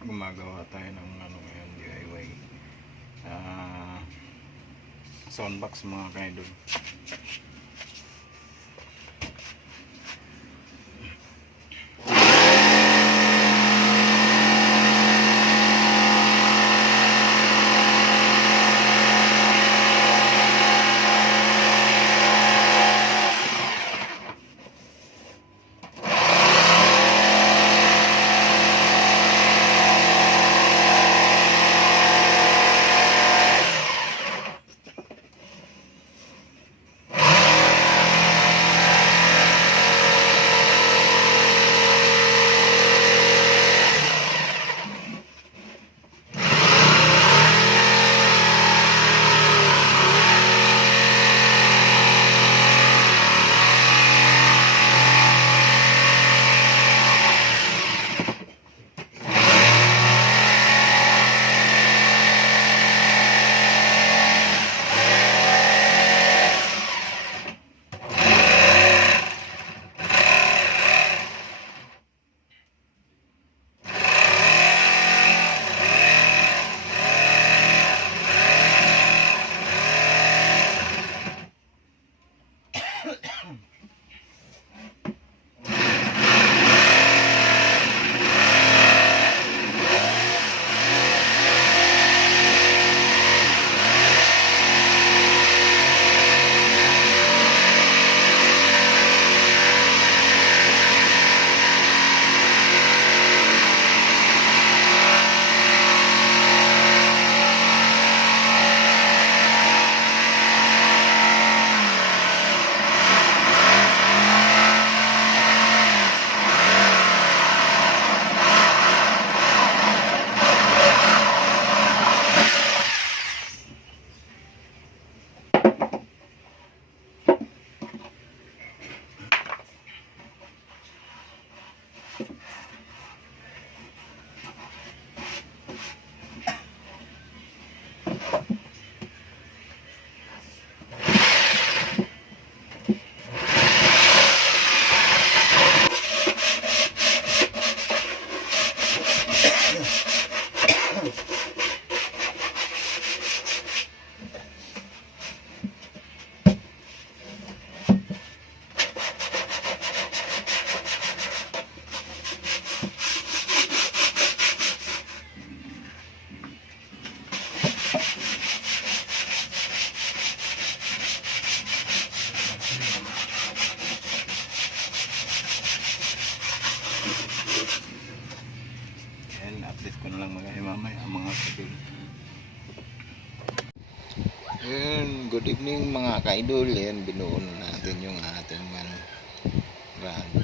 gumagawa tayo ng ano ngayon, DIY soundbox mga kaidol. Update ko na lang mamaya mga kaidol. Good evening mga kaidol. Yan, binuon natin yung ating brand,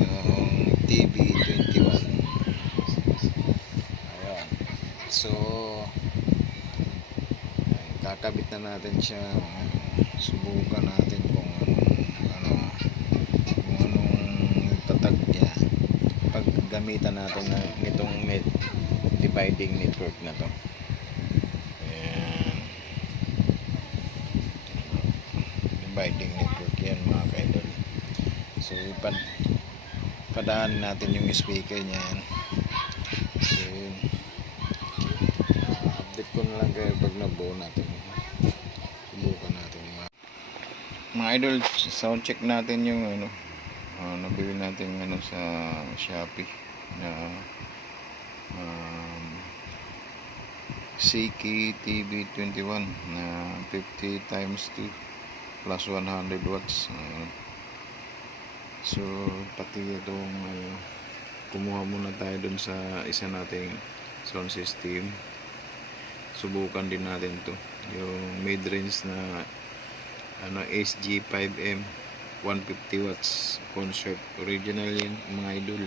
yung TB21. Ayan. So kakabit na natin siya. Subukan natin kung anong tatag niya paggamitan natin nitong dividing network na to. Ayan. Dividing network yan mga kaidol. So padaan natin yung speaker niyan. So update ko na lang kayo pag nabuo natin. Subukan natin mga idol. Sound check natin yung nabili natin sa Shopee na CK TB21 na 50 times 2 plus 100 watts. So pati itong kumuha muna tayo dun sa isa nating sound system. Subukan din natin to, yung mid-range na SG5M 150 watts concert. Original yan mga idol.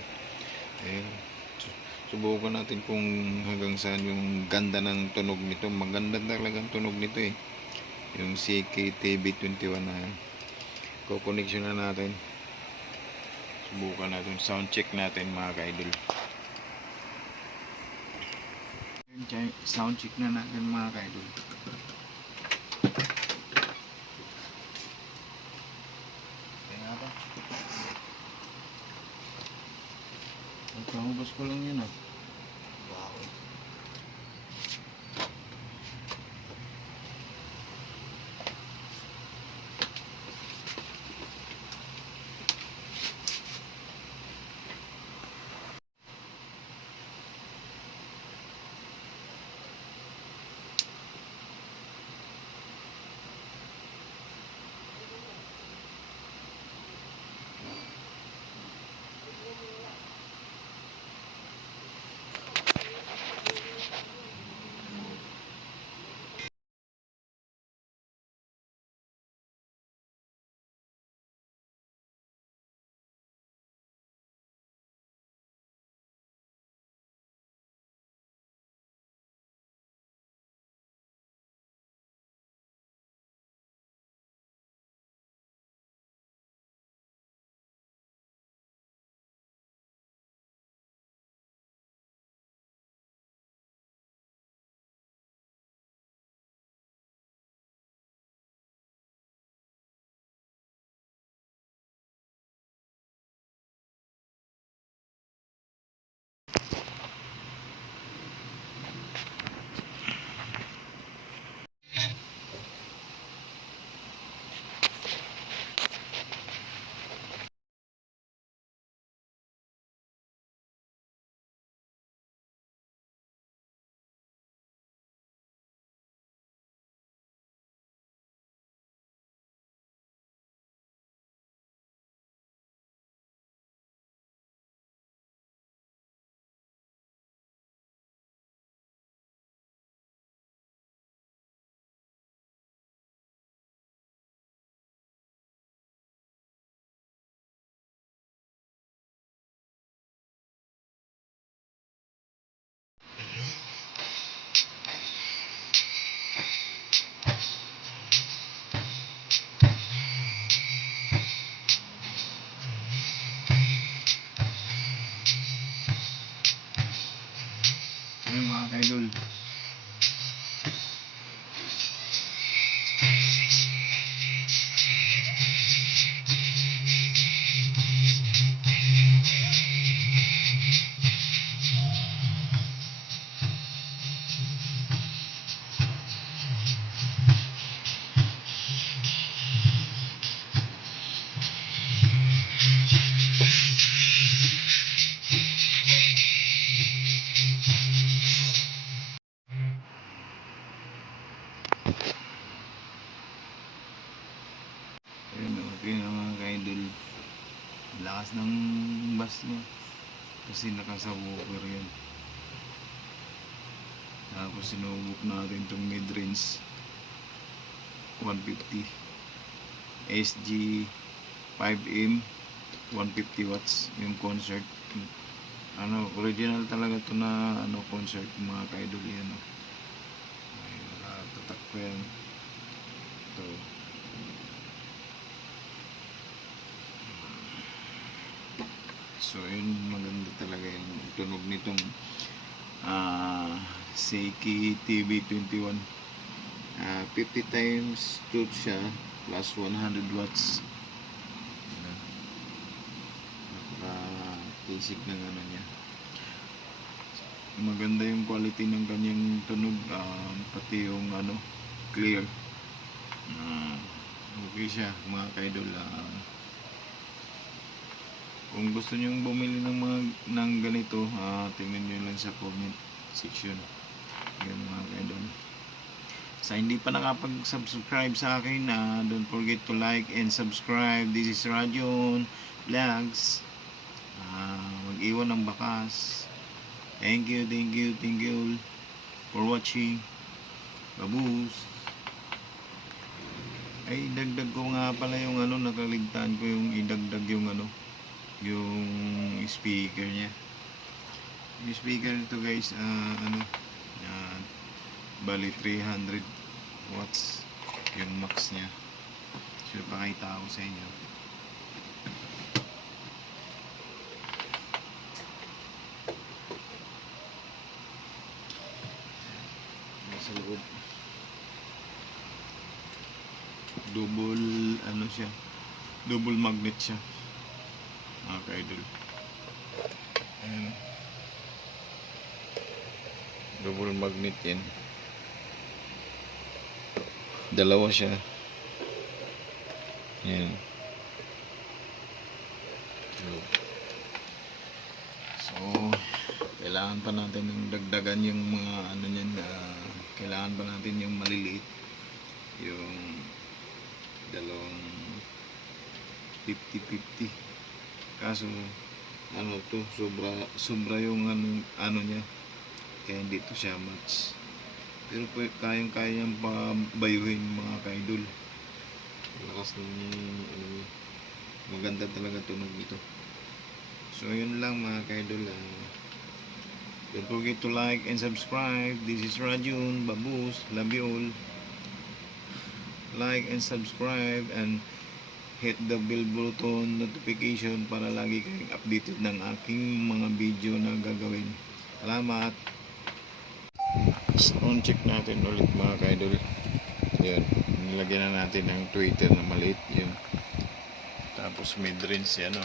Ayan. Subukan natin kung hanggang saan yung ganda ng tunog nito. Maganda talagang tunog nito yung CKTB21 na yan. Kukoneksyon na natin. Subukan natin. Sound check natin mga kaidol. Sound check na natin mga kaidol. Ito Kakatapos ko lang yan, ah. Wow. Ayun mga ka-idol. Ayun, okay na mga ka-idol. Lakas ng bass niya. Kasi nakasubwoofer yan. Tapos sinubok natin itong mid-range 150 SG 5M 150 watts yung concert. Ano, original talaga to na ano concert mga ka-idol yan. Ay, wala tatak pa yan. Ito. So yun, maganda talaga yung tunog nitong Seiki TV21. 50 times tooth siya plus 100 watts. Napaka-basic ng ano niya. Maganda yung quality ng kanyang tunog, pati yung ano, clear. Okay siya mga ka-idol. Kung gusto niyo bumili ng ganito, tingnan niyo lang sa comment section. Yan mga ka-idol. Sa hindi pa nakapag-subscribe sa akin, don't forget to like and subscribe. This is Rajon Vlogs. Mag-iwan ng bakas. Thank you for watching. Babus. Ay, dagdag ko nga pala yung ano, nakaligtaan ko yung idagdag yung ano, yung speaker niya. Yung speaker nito guys, bali 300 watts yung max niya. So pakita ko sa inyo. Sa loob, double ano siya, double magnet siya mga ka-idol. Ayan. Double magnet yan. Dalawa siya. Yan. So, kailangan pa natin ng dagdagan yung mga ano niyan, kailangan pa natin yung maliliit. Yung dalawang 50-50. Kaso ano to, sobra yung ano niya. Kaya hindi to siya match. Pero kayang-kaya niyang pabayuhin mga kaidol. Lakas ng ano, maganda talaga tunog dito. So yun lang mga kaidol. Don't forget to like and subscribe. This is Rajun Babus. Love you all. Like and subscribe and hit the bell button notification para lagi kayong updated ng aking mga video na gagawin. Salamat. Sound check natin ulit mga kaidol. Yan, nilagyan na natin ng tweeter na maliit yun. Tapos mid-range yan, no?